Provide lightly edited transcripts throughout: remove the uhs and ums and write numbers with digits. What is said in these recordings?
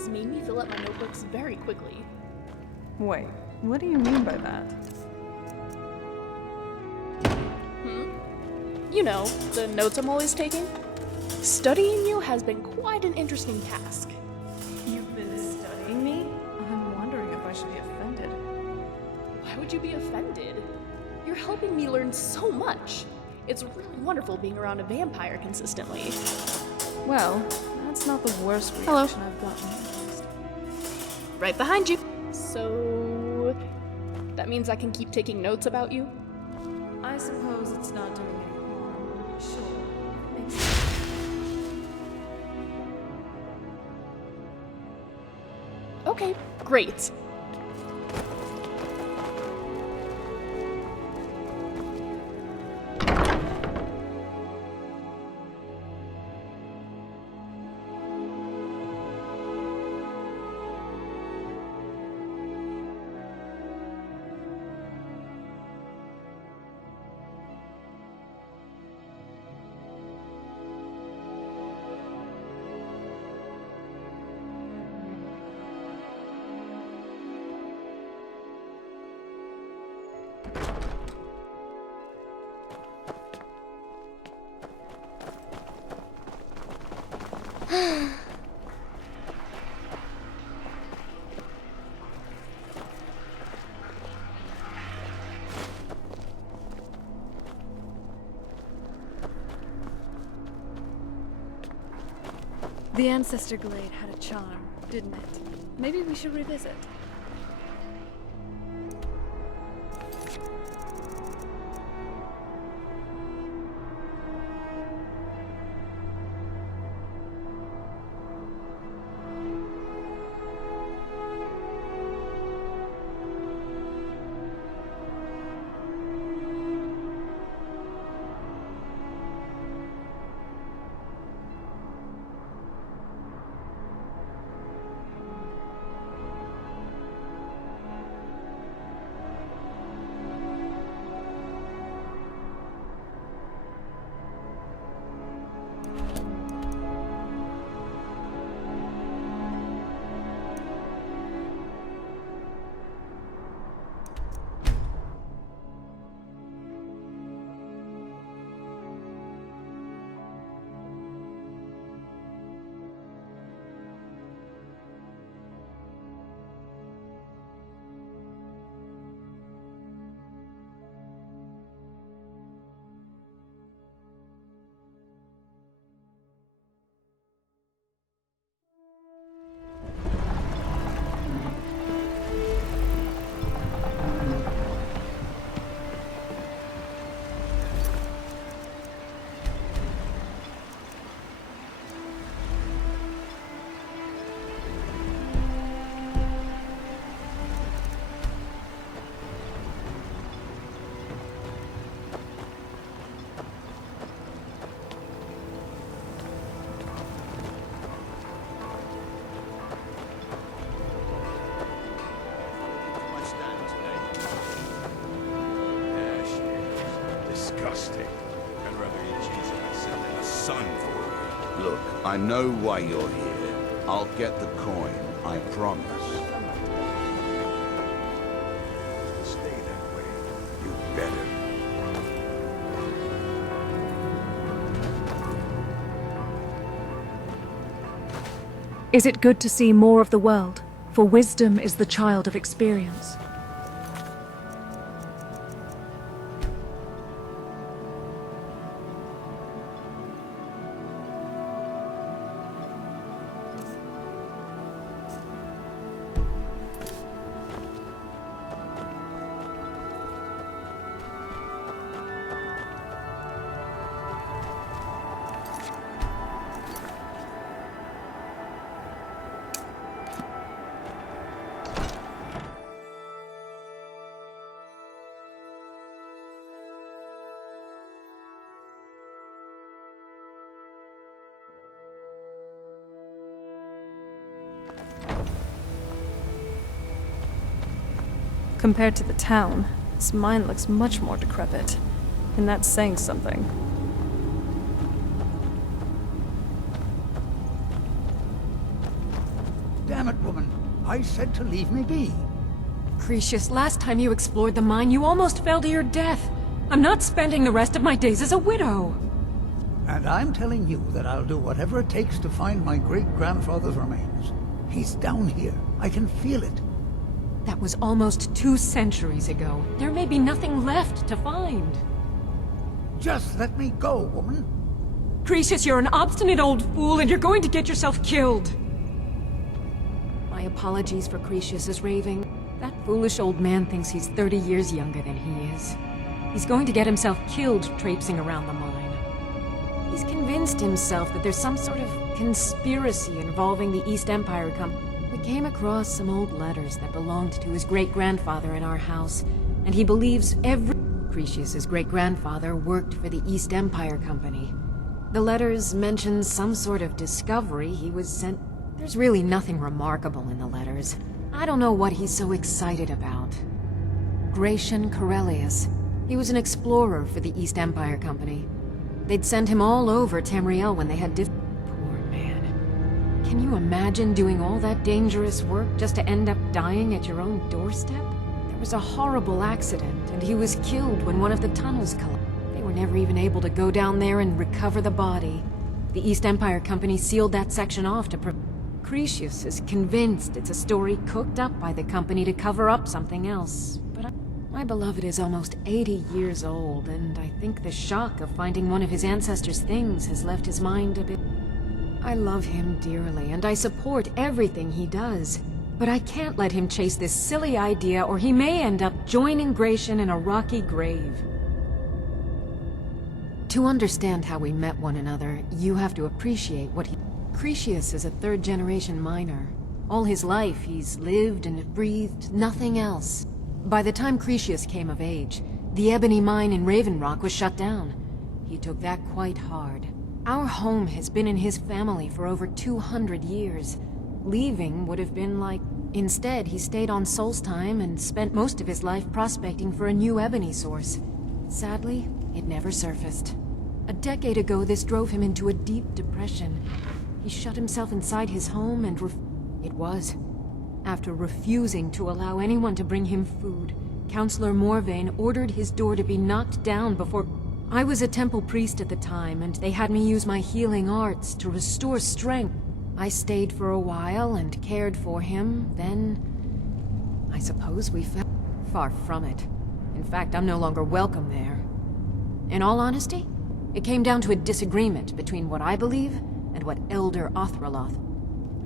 has made me fill up my notebooks very quickly. Wait, what do you mean by that? You know, the notes I'm always taking. Studying you has been quite an interesting task. You've been studying me? I'm wondering if I should be offended. Why would you be offended? You're helping me learn so much. It's really wonderful being around a vampire consistently. Well, that's not the worst reaction I've gotten. Right behind you. So, that means I can keep taking notes about you? I suppose it's not doing any harm. Sure, makes sense. Okay, great. The Ancestor Glade had a charm, didn't it? Maybe we should revisit. Disgusting. I'd rather eat cheese than sit in the sun for Look, I know why you're here. I'll get the coin, I promise. Stay that way. You better. Is it good to see more of the world? For wisdom is the child of experience. Compared to the town, this mine looks much more decrepit. And that's saying something. Damn it, woman. I said to leave me be. Cretius, last time you explored the mine, you almost fell to your death. I'm not spending the rest of my days as a widow. And I'm telling you that I'll do whatever it takes to find my great-grandfather's remains. He's down here. I can feel it. That was almost 2 centuries ago. There may be nothing left to find. Just let me go, woman. Cretius, you're an obstinate old fool, and you're going to get yourself killed. My apologies for Cretius's raving. That foolish old man thinks he's 30 years younger than he is. He's going to get himself killed traipsing around the mine. He's convinced himself that there's some sort of conspiracy involving the East Empire Company. We came across some old letters that belonged to his great-grandfather in our house, and he believes Cretius's great-grandfather worked for the East Empire Company. The letters mention some sort of discovery he was sent. There's really nothing remarkable in the letters. I don't know what he's so excited about. Gratian Corellius. He was an explorer for the East Empire Company. They'd send him all over Tamriel when they had Poor man. Can you imagine doing all that dangerous work just to end up dying at your own doorstep? There was a horrible accident, and he was killed when one of the tunnels collapsed. They were never even able to go down there and recover the body. The East Empire Company sealed that section off to Cretius is convinced it's a story cooked up by the company to cover up something else. But my beloved is almost 80 years old, and I think the shock of finding one of his ancestors' things has left his mind a bit... I love him dearly, and I support everything he does. But I can't let him chase this silly idea, or he may end up joining Gratian in a rocky grave. To understand how we met one another, you have to appreciate what he... Cretius is a 3rd-generation miner. All his life, he's lived and breathed nothing else. By the time Cretius came of age, the ebony mine in Raven Rock was shut down. He took that quite hard. Our home has been in his family for over 200 years. Leaving would have been like... Instead, he stayed on Solstheim and spent most of his life prospecting for a new ebony source. Sadly, it never surfaced. A decade ago, this drove him into a deep depression. He shut himself inside his home and It was. After refusing to allow anyone to bring him food, Counselor Morvain ordered his door to be knocked down before... I was a temple priest at the time, and they had me use my healing arts to restore strength. I stayed for a while and cared for him, then... I suppose we fell far from it. In fact, I'm no longer welcome there. In all honesty, it came down to a disagreement between what I believe and what Elder Othraloth.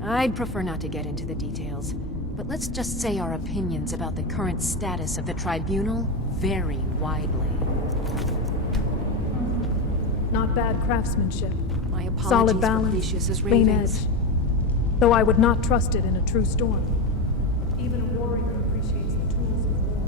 I'd prefer not to get into the details, but let's just say our opinions about the current status of the Tribunal vary widely. Not bad craftsmanship. My apologies Solid for balance, Cretius's clean ravings. edge. Though I would not trust it in a true storm. Even a warrior appreciates the tools of war.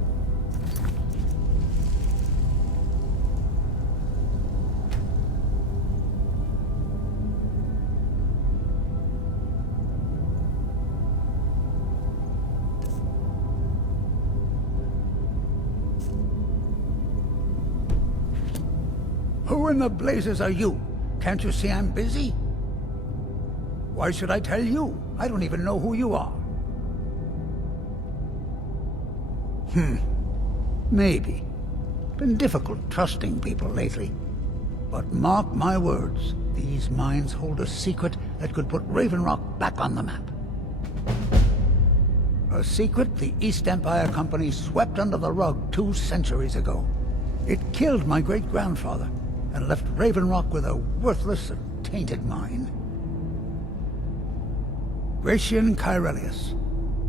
Who in the blazes are you? Can't you see I'm busy? Why should I tell you? I don't even know who you are. Maybe. Been difficult trusting people lately. But mark my words, these mines hold a secret that could put Raven Rock back on the map. A secret the East Empire Company swept under the rug 2 centuries ago. It killed my great-grandfather and left Raven Rock with a worthless and tainted mine. Gratian Corellius.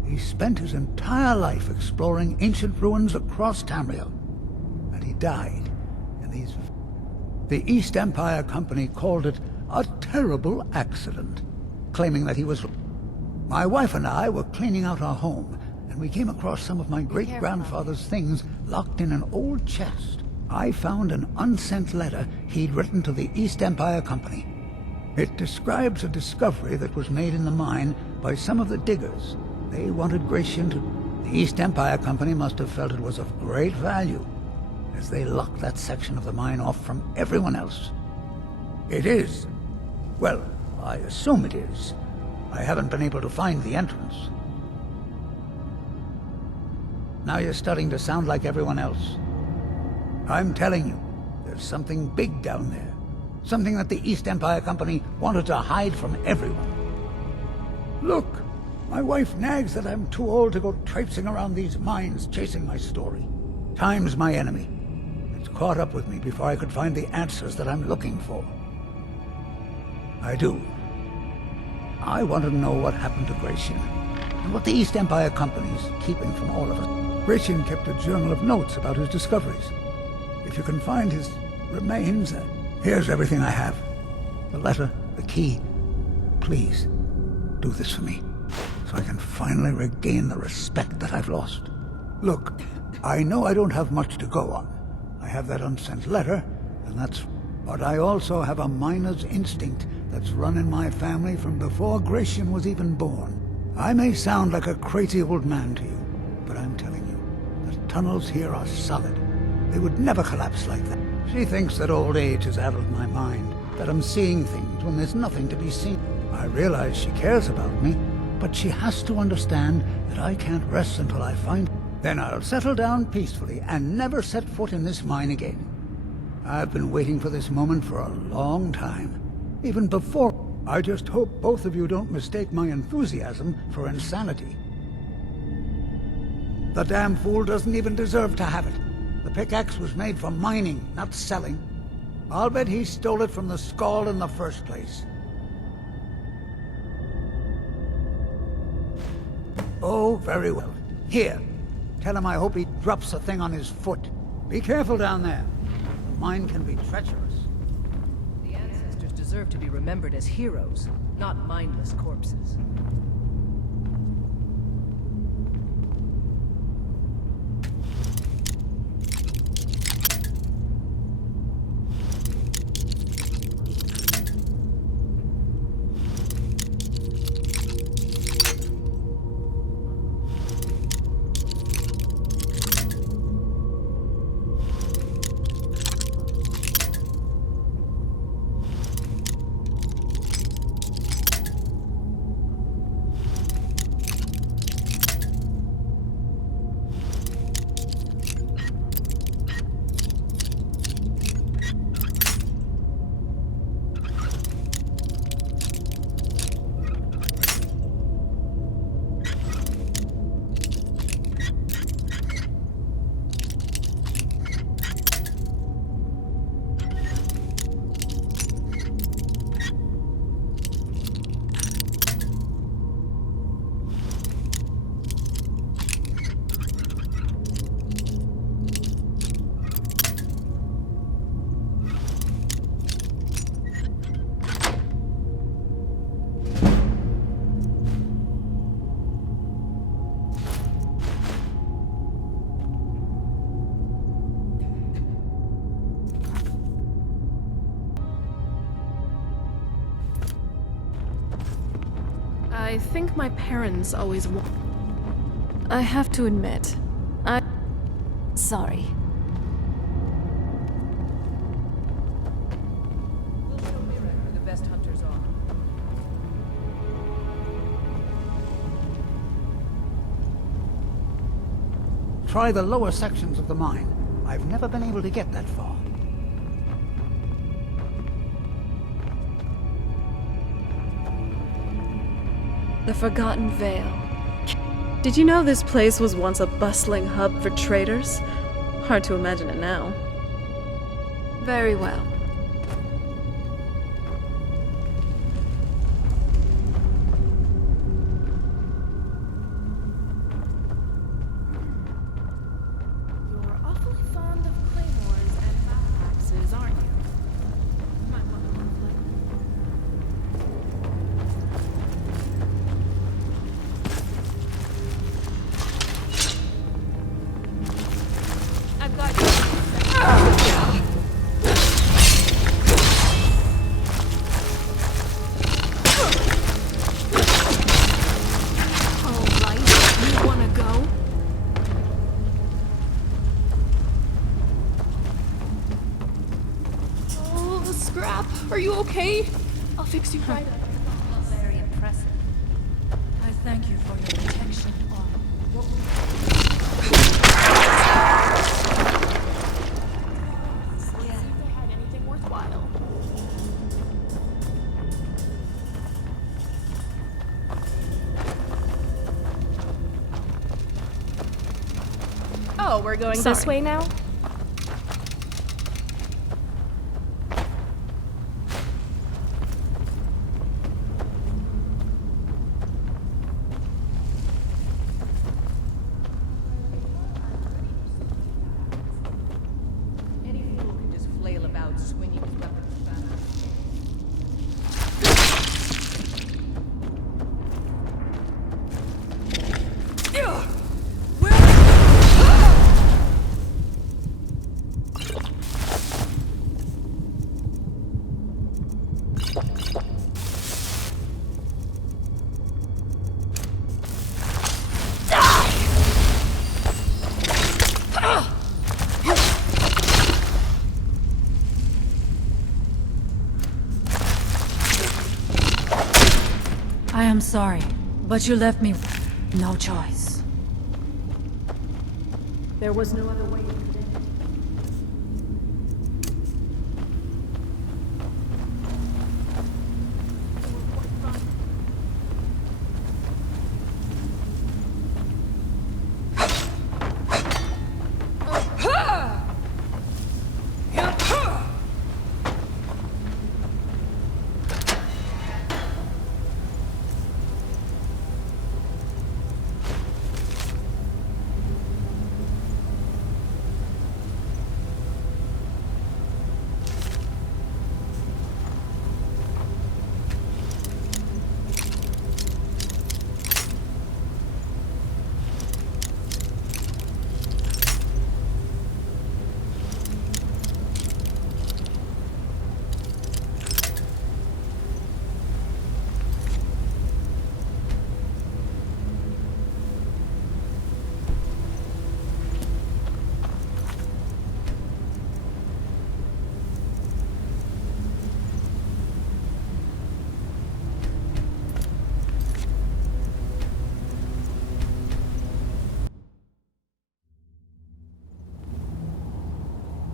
He spent his entire life exploring ancient ruins across Tamriel, and he died in these... The East Empire Company called it a terrible accident, claiming that he was... My wife and I were cleaning out our home, and we came across some of my great-grandfather's things locked in an old chest. I found an unsent letter he'd written to the East Empire Company. It describes a discovery that was made in the mine by some of the diggers. They wanted Gratian to... The East Empire Company must have felt it was of great value, as they locked that section of the mine off from everyone else. It is. Well, I assume it is. I haven't been able to find the entrance. Now you're starting to sound like everyone else. I'm telling you, there's something big down there. Something that the East Empire Company wanted to hide from everyone. Look, my wife nags that I'm too old to go traipsing around these mines chasing my story. Time's my enemy. It's caught up with me before I could find the answers that I'm looking for. I do. I want to know what happened to Gratian, and what the East Empire Company's keeping from all of us. Gratian kept a journal of notes about his discoveries. If you can find his remains, here's everything I have. The letter, the key. Please, do this for me, so I can finally regain the respect that I've lost. Look, I know I don't have much to go on. I have that unsent letter, and that's... But I also have a miner's instinct that's run in my family from before Gratian was even born. I may sound like a crazy old man to you, but I'm telling you, the tunnels here are solid. They would never collapse like that. She thinks that old age has addled my mind, that I'm seeing things when there's nothing to be seen. I realize she cares about me, but she has to understand that I can't rest until I find... Then I'll settle down peacefully and never set foot in this mine again. I've been waiting for this moment for a long time. Even before... I just hope both of you don't mistake my enthusiasm for insanity. The damn fool doesn't even deserve to have it. The pickaxe was made for mining, not selling. I'll bet he stole it from the Skull in the first place. Oh, very well. Here. Tell him I hope he drops the thing on his foot. Be careful down there. The mine can be treacherous. The ancestors deserve to be remembered as heroes, not mindless corpses. I think my parents always I have to admit, sorry. We'll show Mira who the best hunters are. Try the lower sections of the mine. I've never been able to get that far. The Forgotten Vale. Did you know this place was once a bustling hub for traders? Hard to imagine it now. Very well. You're awfully fond of claymores and battle axes, aren't you? My mother loved I've got you. All right, you wanna go? Oh, Scrap, are you okay? I'll fix you right up. Very impressive. you for your protection on what Let's see if they had anything worthwhile. Oh, we're going this way now? Any fool can just flail about swinging his weapons fast. I am sorry, but you left me no choice. There was no other way to end it.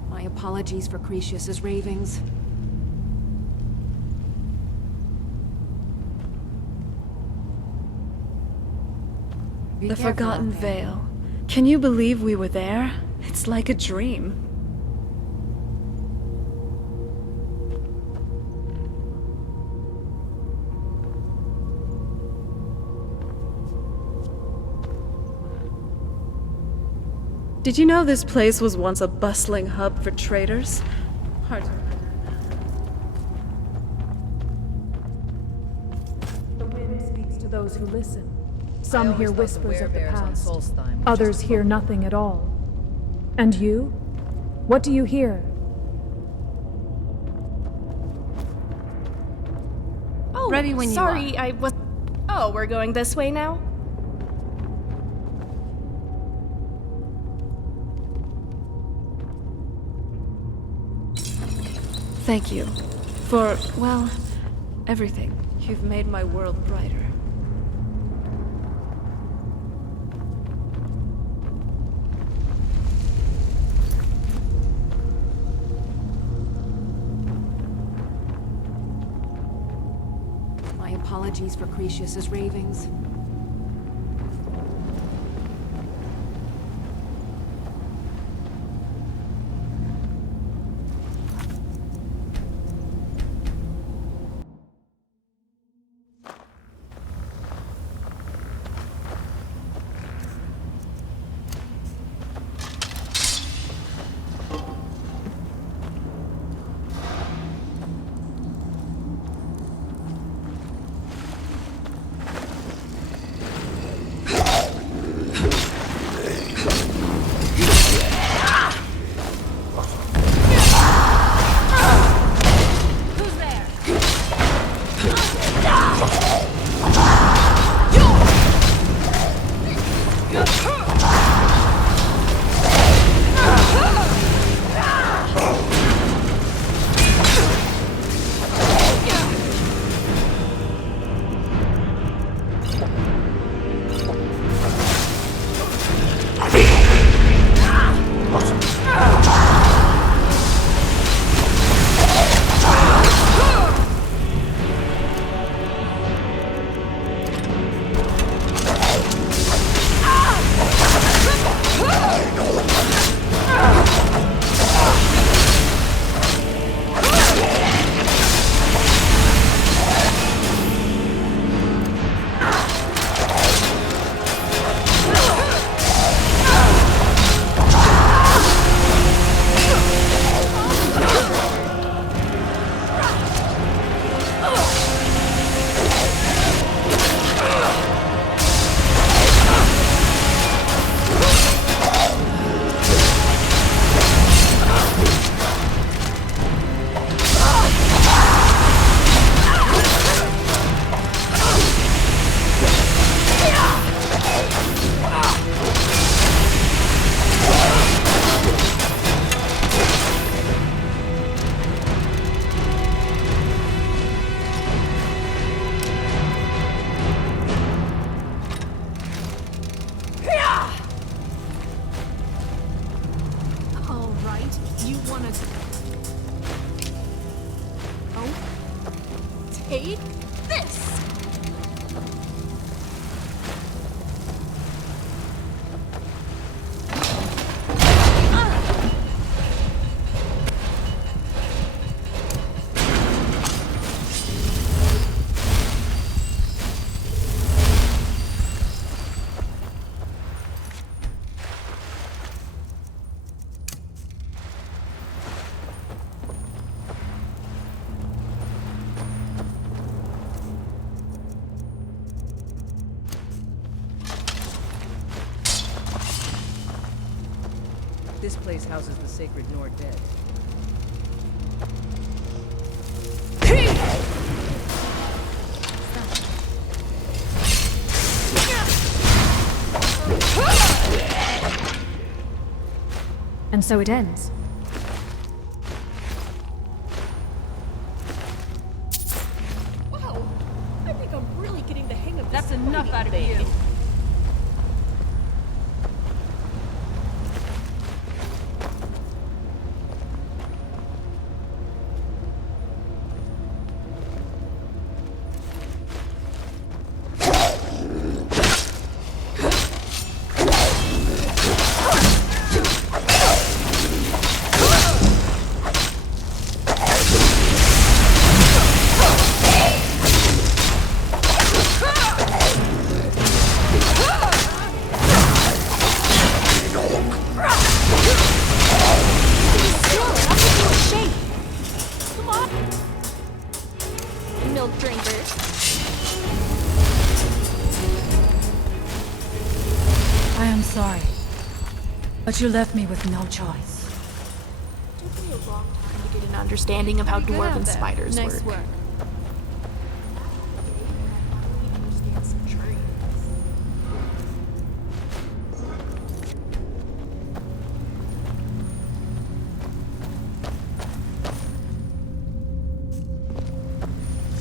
My apologies for Cretius's ravings. Be The careful Forgotten out there. Vale. Can you believe we were there? It's like a dream. Did you know this place was once a bustling hub for traders? Hard to The wind speaks to those who listen. Some hear whispers of the past. Solstheim. Others hear nothing at all. And you? What do you hear? Oh, Ready when you sorry, I was. Oh, we're going this way now? Thank you. For, well, everything. You've made my world brighter. My apologies for Cretius's ravings. This place houses the sacred Nord dead. And so it ends. Wow, I think I'm really getting the hang of this. That's enough out of thing. you. I am sorry, but you left me with no choice. It took me a long time to get an understanding of how dwarven spiders Nice work. work. Understand centurions.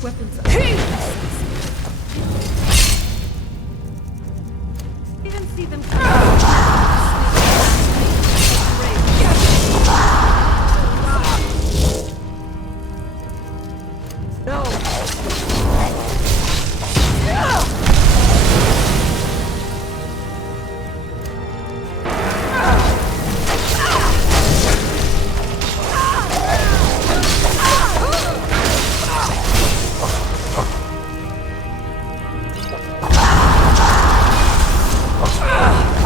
Weapons up. Didn't see them Ah!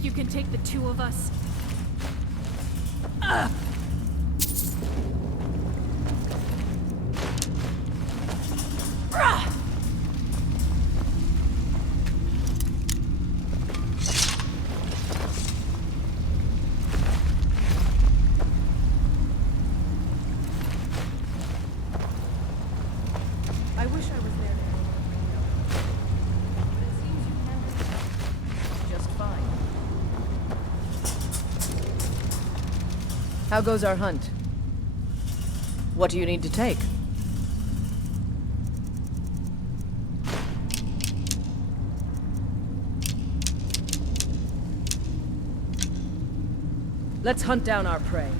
think you can take the two of us? I wish I was there to help. But it seems you handled it just fine. How goes our hunt? What do you need to take? Let's hunt down our prey.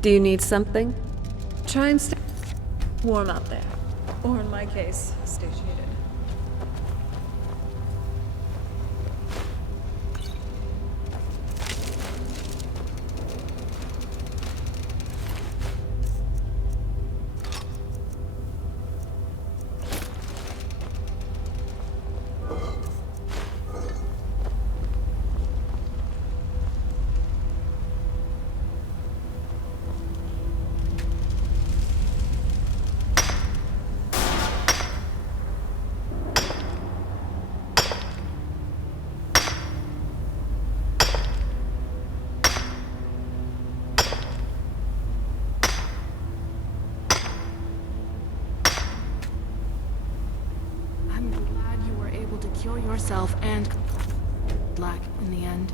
Do you need something? Try and stay warm out there. Or in my case, stay shaded. Cure yourself and black in the end.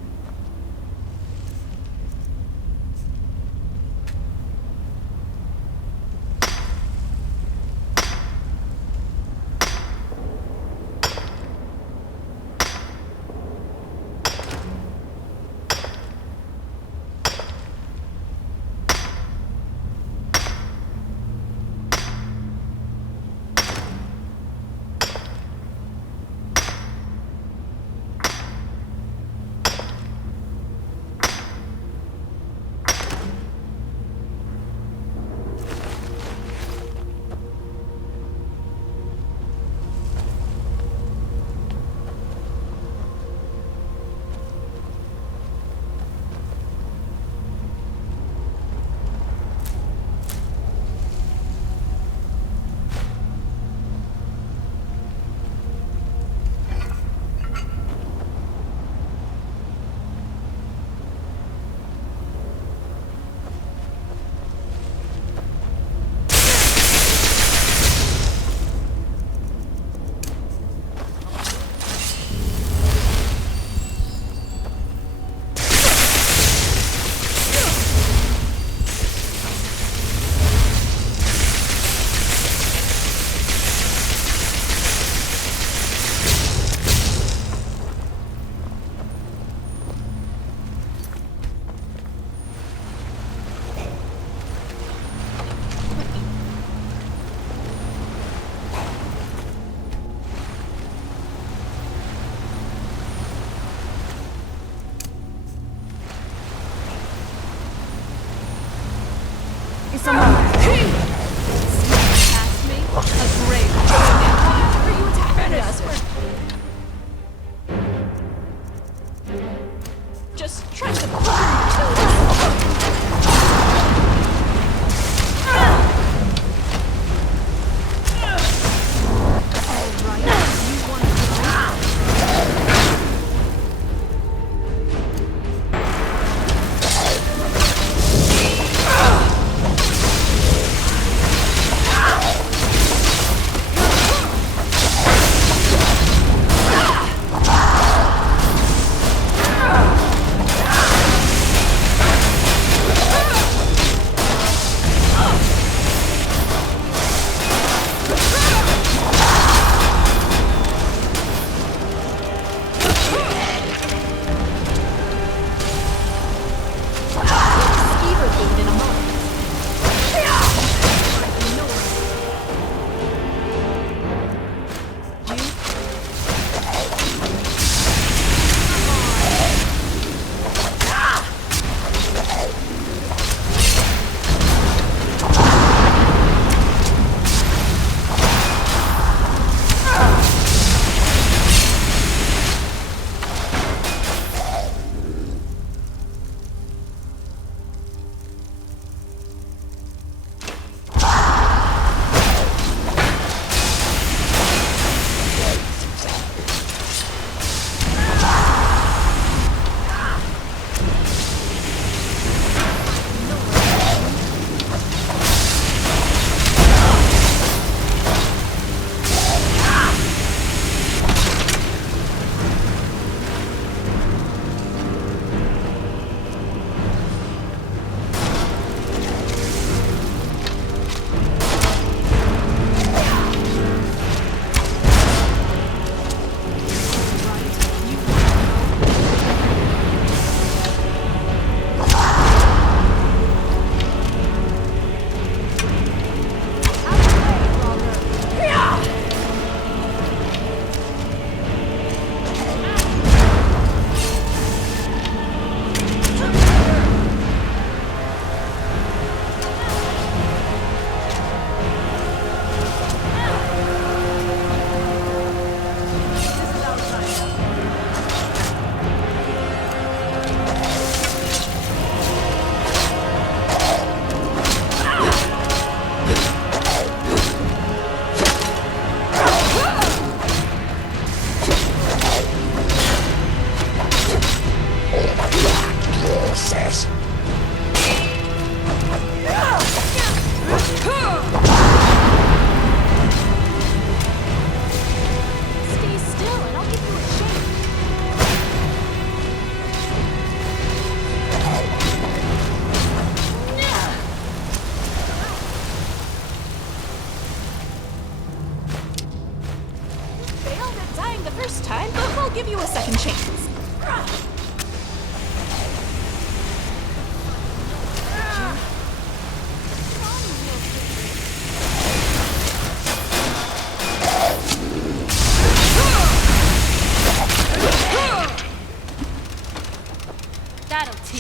Just trying to pull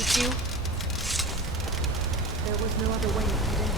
against you? There was no other way of today.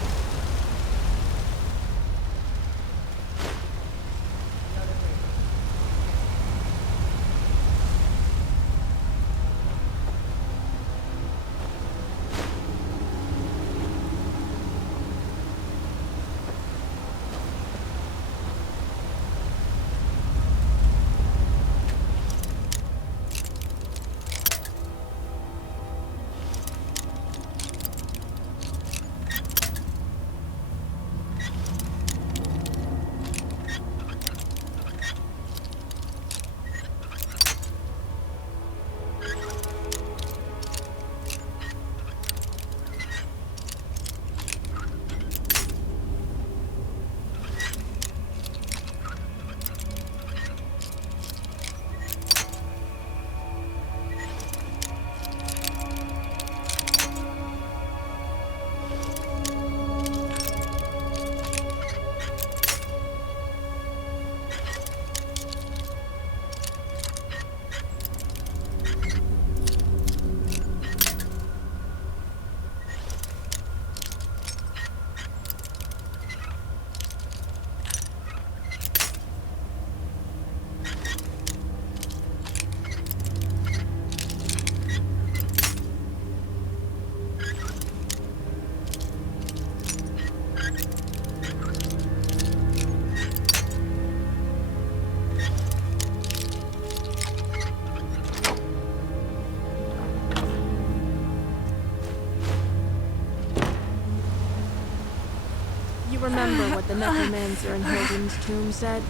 Remember what the necromancer in Hilden's tomb said?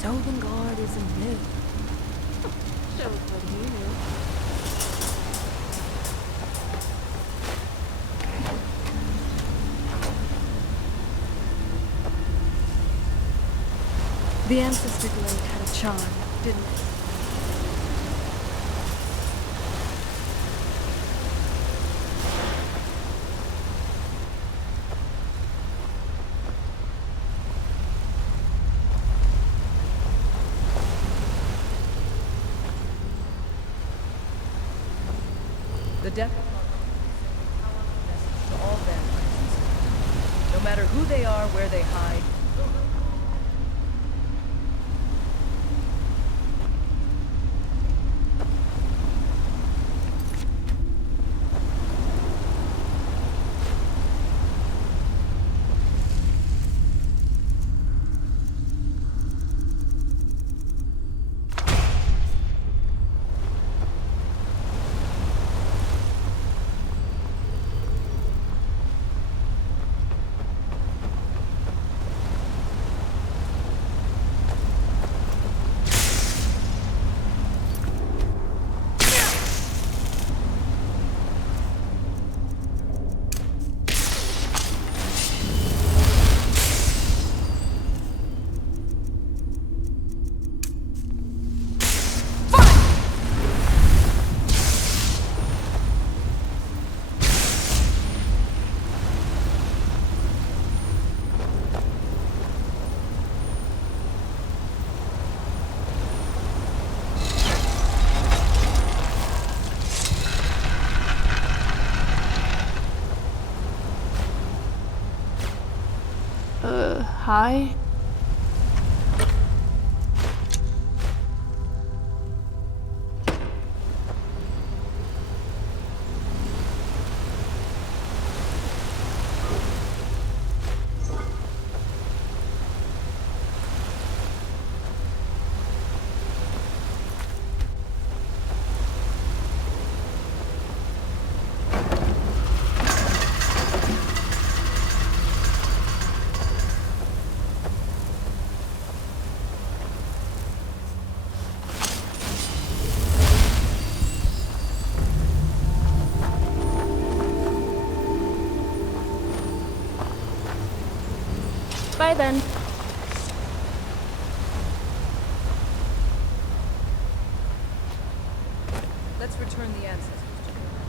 Sovngarde is a myth. Shows what he knew. The ancestor glade had a charm, didn't it? The death of powerful message to all vampires. No matter who they are, where they hide. Hi? Bye then. Let's return the ancestors to their rest.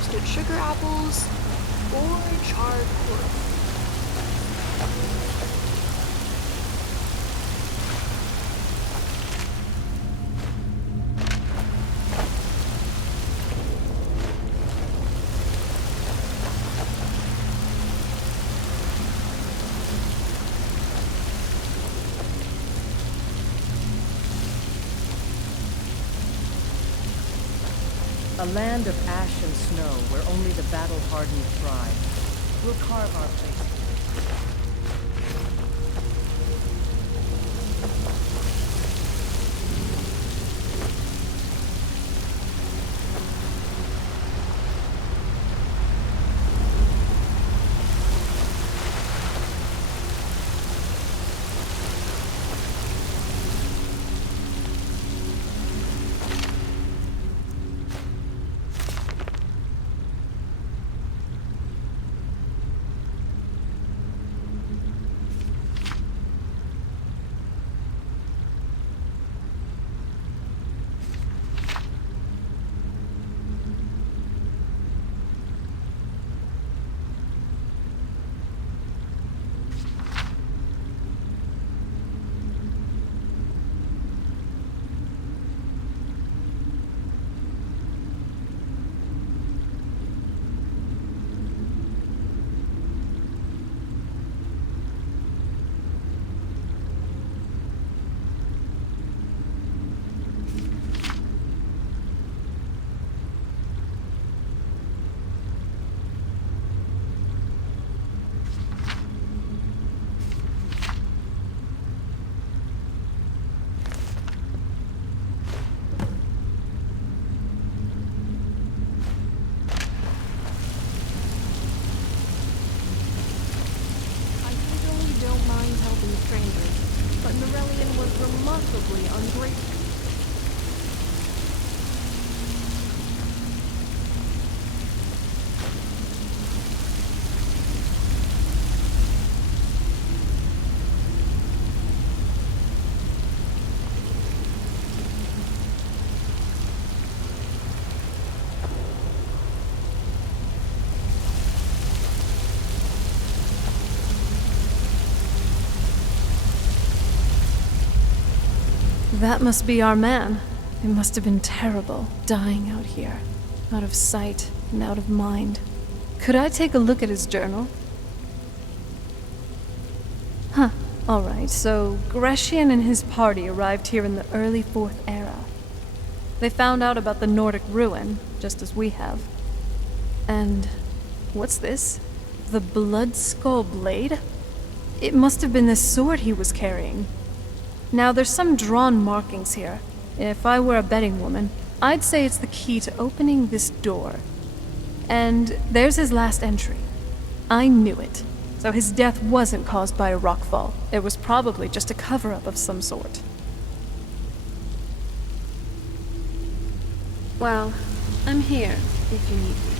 roasted sugar apples, or charred pork. A land of ash and snow where only the battle-hardened thrive. We'll carve our place. But Norellian was remarkably ungrateful. That must be our man. It must have been terrible, dying out here. Out of sight and out of mind. Could I take a look at his journal? Huh. Alright, so Grecian and his party arrived here in the early 4th era. They found out about the Nordic ruin, just as we have. And what's this? The Blood Skull Blade? It must have been this sword he was carrying. Now, there's some drawn markings here. If I were a betting woman, I'd say it's the key to opening this door. And there's his last entry. I knew it. So his death wasn't caused by a rockfall. It was probably just a cover-up of some sort. Well, I'm here, if you need me.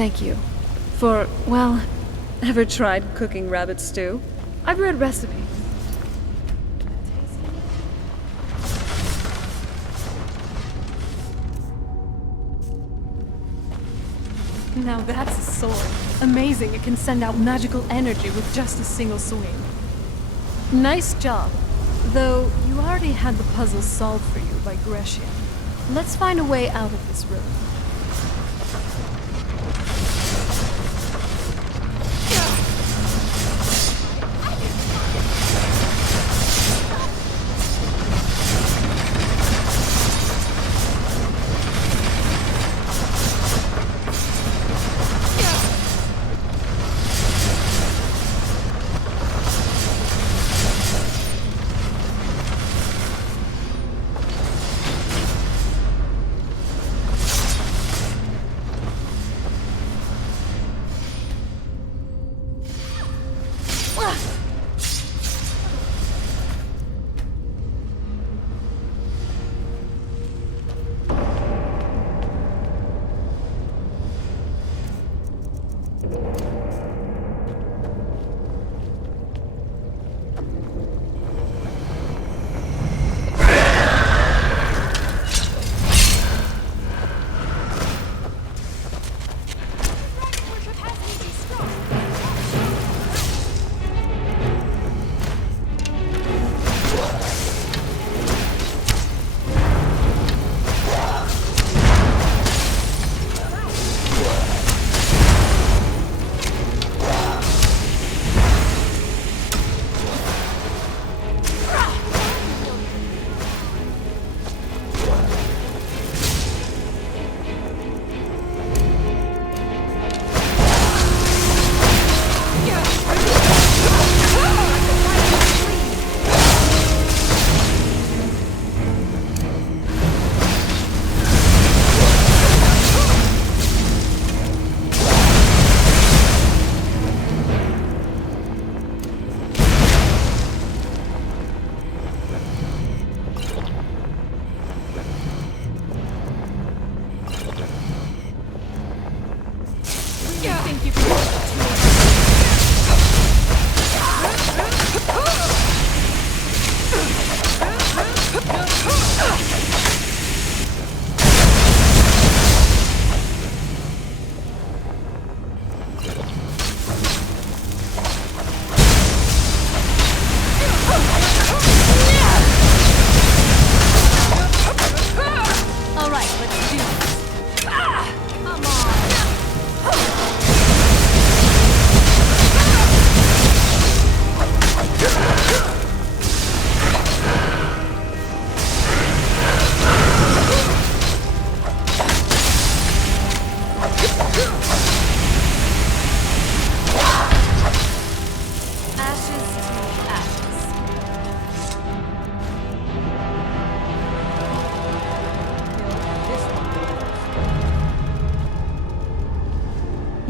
Thank you. For, well, ever tried cooking rabbit stew? I've read recipes. Now that's a sword. Amazing, it can send out magical energy with just a single swing. Nice job. Though, you already had the puzzle solved for you by Grecian. Let's find a way out of this room.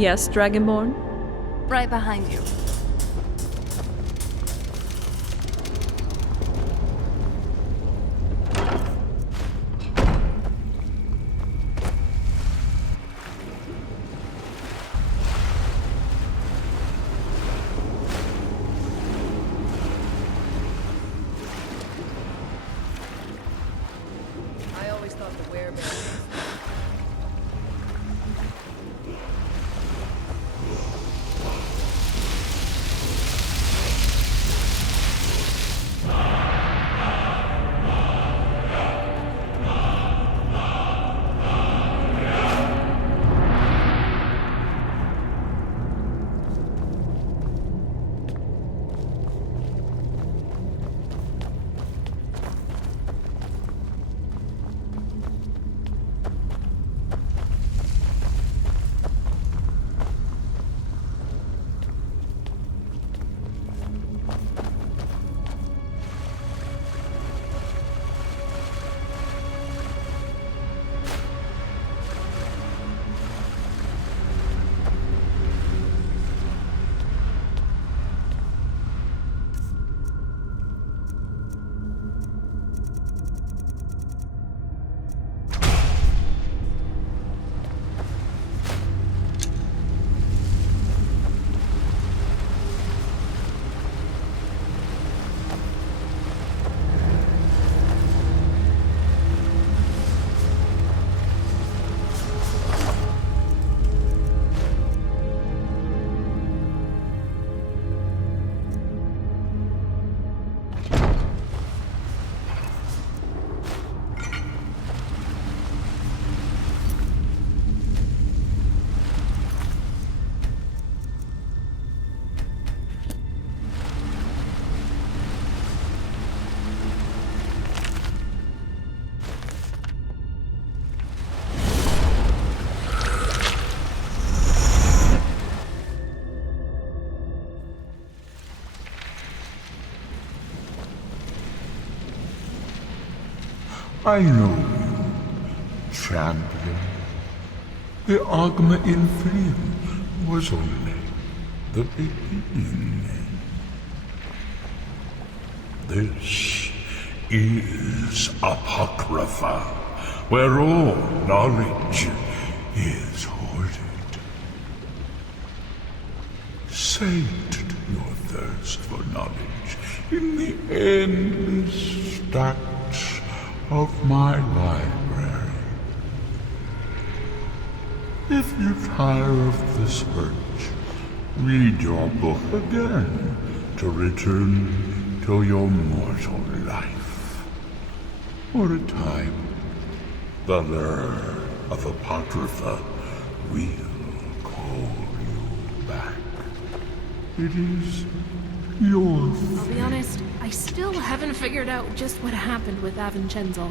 Yes, Dragonborn? Right behind you. I always thought the werebear. I know you, champion. The Agma Inferium was only the beginning. This is Apocrypha, where all knowledge is hoarded. Sate your thirst for knowledge in the endless stacks of my library. If you tire of the search, read your book again to return to your mortal life. For a time, the lure of Apocrypha will call you back. It is your I'll be honest, I still haven't figured out just what happened with Avincenzo.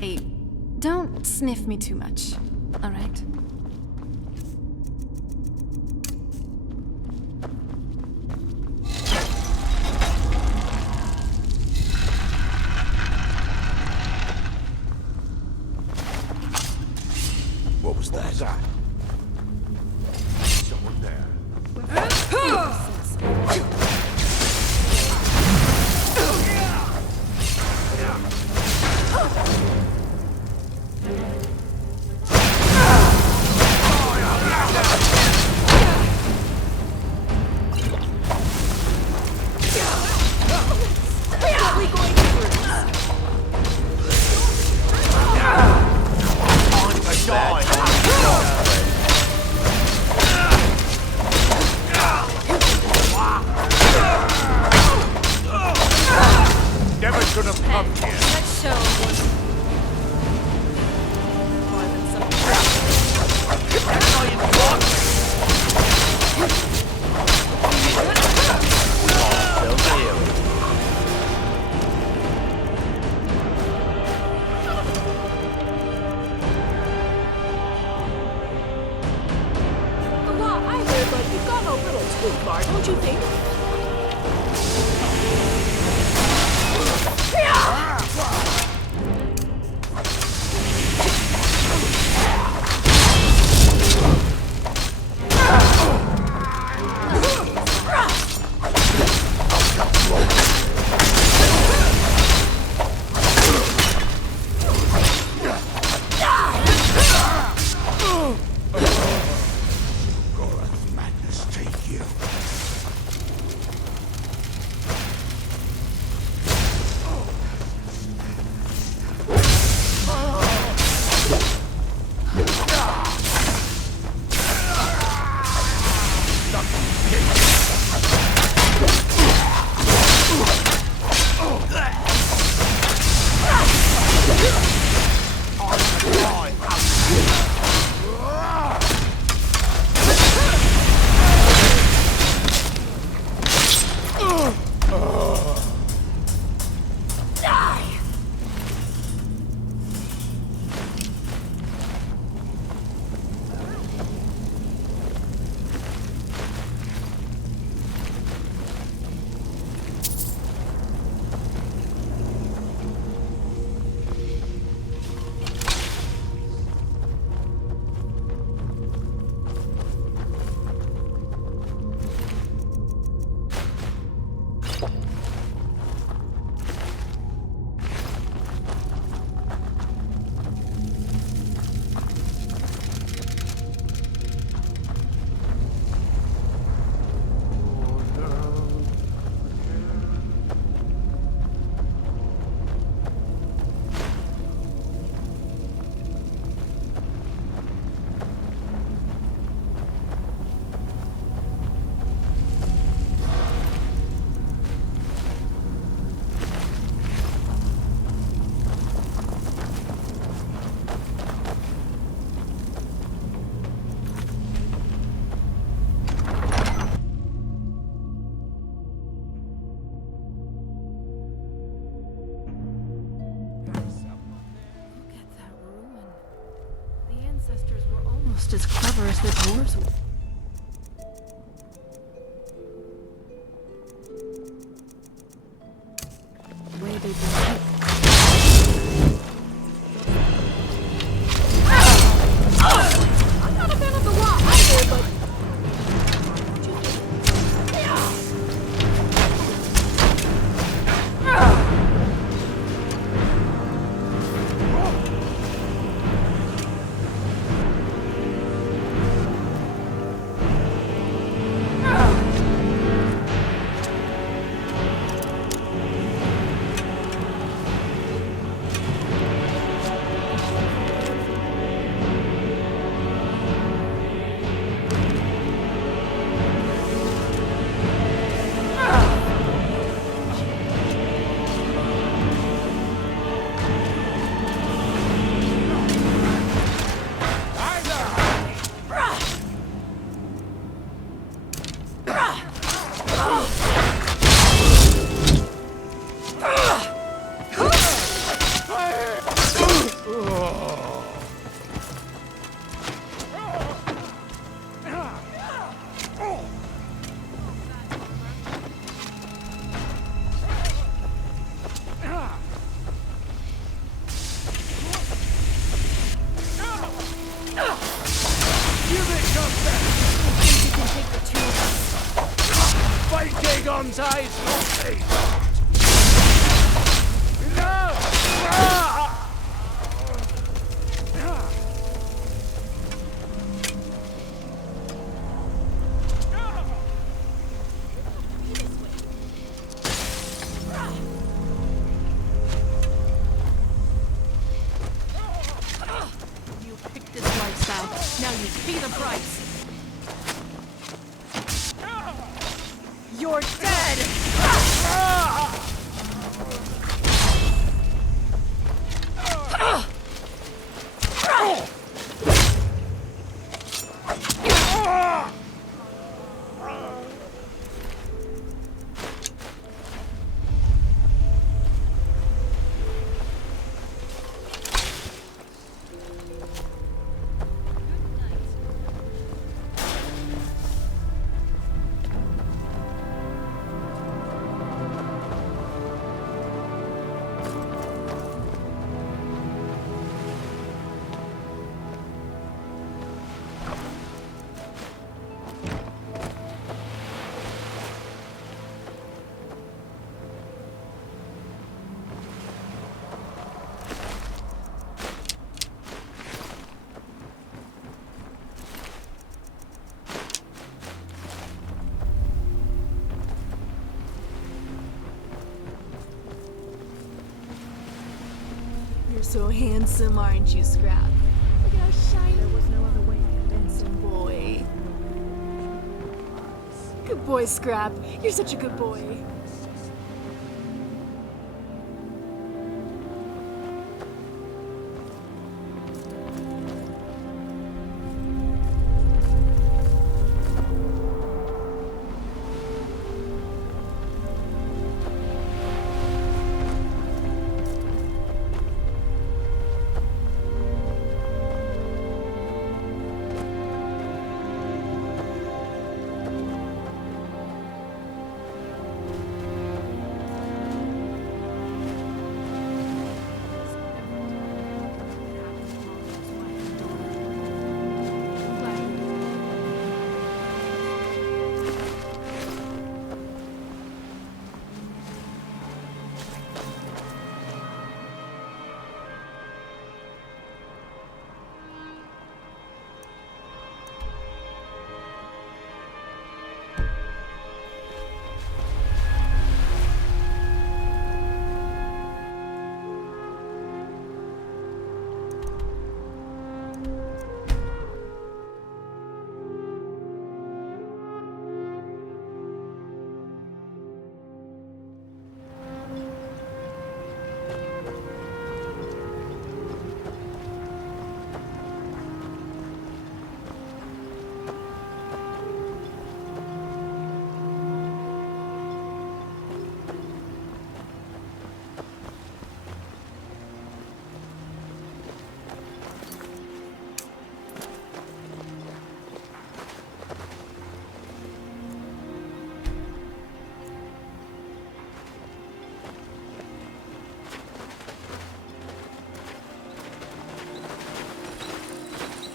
Hey, don't sniff me too much, alright? What was that? Someone there. Never should have come here. Let's show more than I heard, but you've gotten a little too far, don't you think? Madness take you. Almost as clever as the dwarves were. The way they've been hit. I'm not a fan of the wall either, but... Dagon's eyes, no You picked this lifestyle. Now you pay the price. You're dead! You're so handsome, aren't you, Scrap? Look at how shiny. There was no other way. Handsome boy. Good boy, Scrap. You're such a good boy.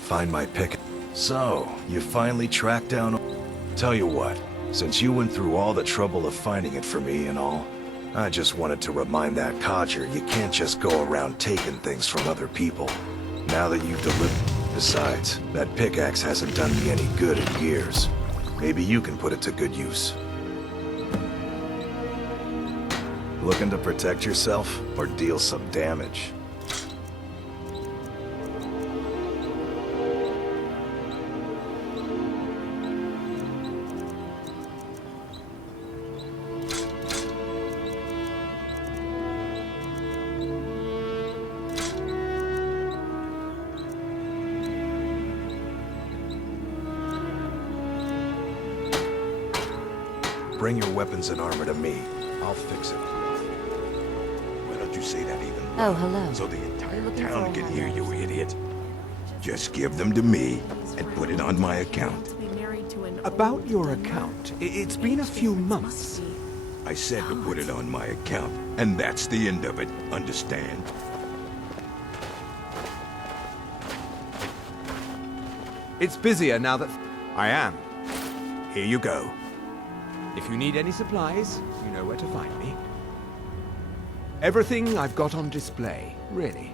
find my pick. So, you finally tracked down... Tell you what, since you went through all the trouble of finding it for me and all, I just wanted to remind that codger you can't just go around taking things from other people. Now that you've delivered... Besides, that pickaxe hasn't done me any good in years. Maybe you can put it to good use. Looking to protect yourself or deal some damage? Bring your weapons and armor to me. I'll fix it. Why don't you say that even Oh, louder, hello. so the entire Looking town for a can hear home. you, idiot? Just give them to me and put it on my account. About your account, it's been a few months. I said to put it on my account, and that's the end of it. Understand? It's busier now that... I am. Here you go. If you need any supplies, you know where to find me. Everything I've got on display, really.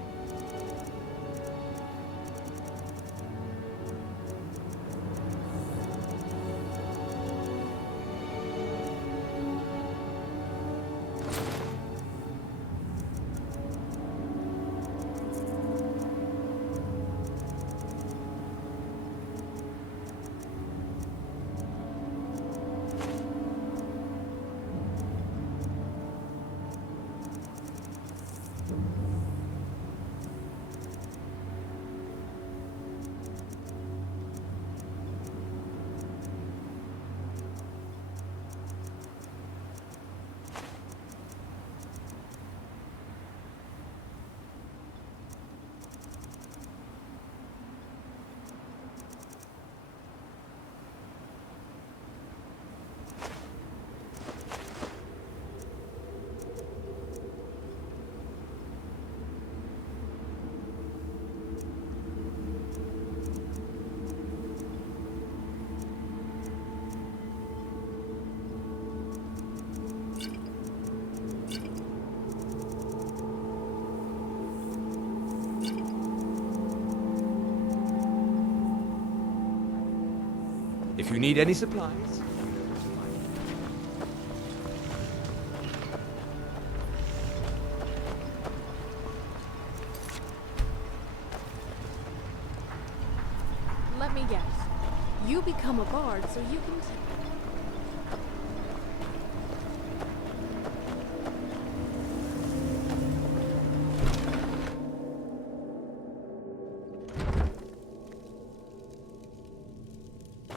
If you need any supplies... Let me guess. You become a bard so you can...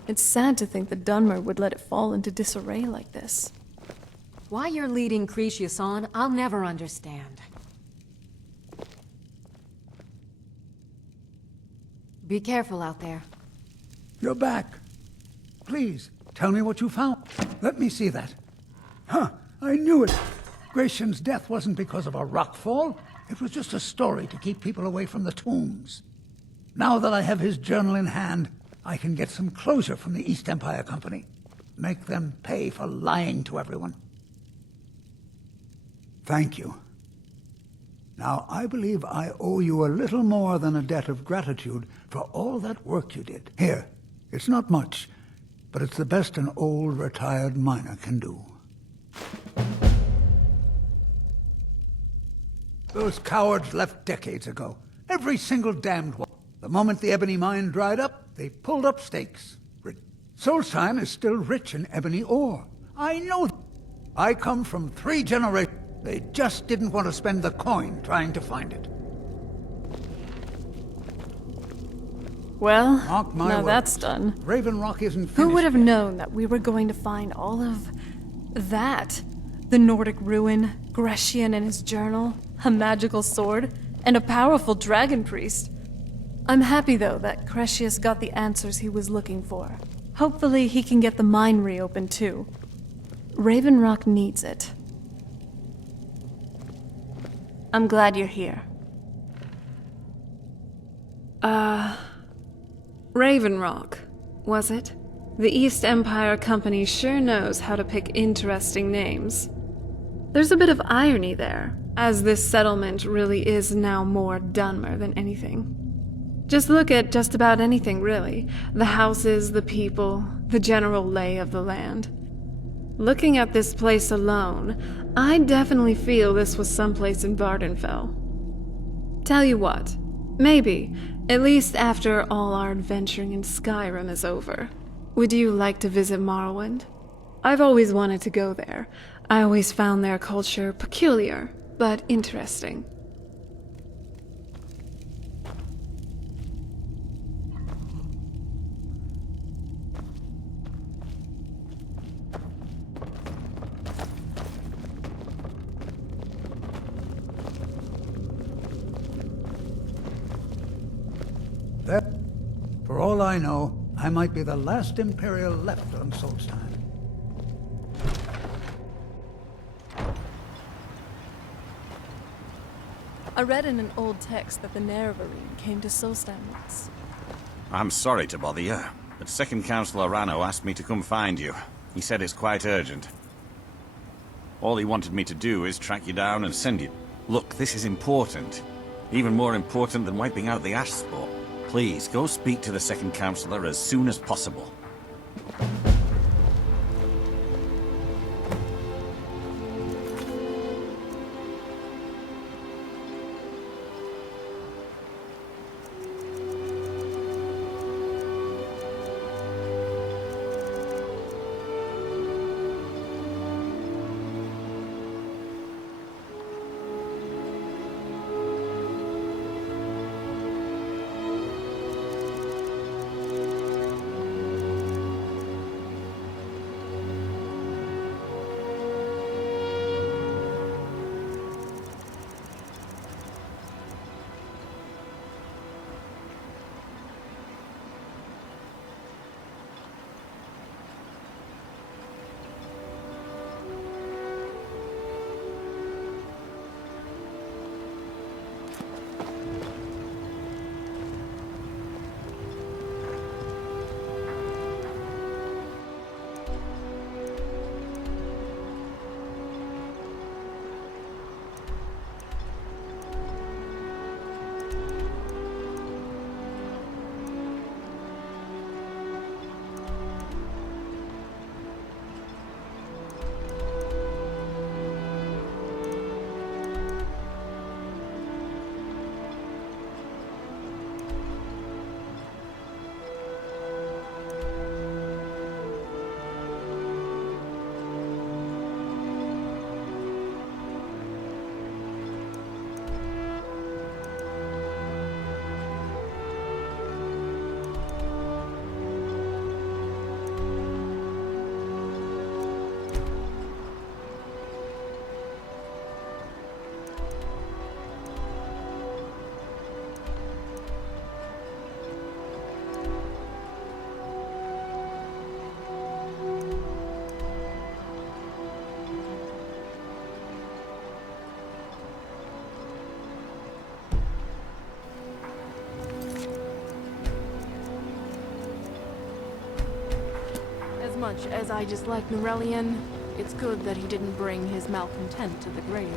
It's sad to think that Dunmer would let it fall into disarray like this. Why you're leading Cretius on, I'll never understand. Be careful out there. You're back. Please, tell me what you found. Let me see that. Huh, I knew it. Gratian's death wasn't because of a rockfall. It was just a story to keep people away from the tombs. Now that I have his journal in hand, I can get some closure from the East Empire Company. Make them pay for lying to everyone. Thank you. Now, I believe I owe you a little more than a debt of gratitude for all that work you did. Here, it's not much, but it's the best an old, retired miner can do. Those cowards left decades ago. Every single damned one. The moment the ebony mine dried up, they pulled up stakes. Solstheim is still rich in ebony ore. I know. I come from 3 generations. They just didn't want to spend the coin trying to find it. Well, Mark my now words. that's done. Raven Rock isn't finished Who would have yet. known that we were going to find all of... that? The Nordic ruin, Grecian and his journal, a magical sword, and a powerful dragon priest. I'm happy, though, that Cretius got the answers he was looking for. Hopefully he can get the mine reopened, too. Raven Rock needs it. I'm glad you're here. Raven Rock, was it? The East Empire Company sure knows how to pick interesting names. There's a bit of irony there, as this settlement really is now more Dunmer than anything. Just look at just about anything, really. The houses, the people, the general lay of the land. Looking at this place alone, I definitely feel this was someplace in Vardenfell. Tell you what, maybe, at least after all our adventuring in Skyrim is over, would you like to visit Morrowind? I've always wanted to go there. I always found their culture peculiar, but interesting. That, for all I know, I might be the last Imperial left on Solstheim. I read in an old text that the Nerevarine came to Solstheim once. I'm sorry to bother you, but Second Councillor Rano asked me to come find you. He said it's quite urgent. All he wanted me to do is track you down and send you. Look, this is important. Even more important than wiping out the Ash Sport. Please, go speak to the Second Councillor as soon as possible. As much as I dislike Norelian, it's good that he didn't bring his malcontent to the grave.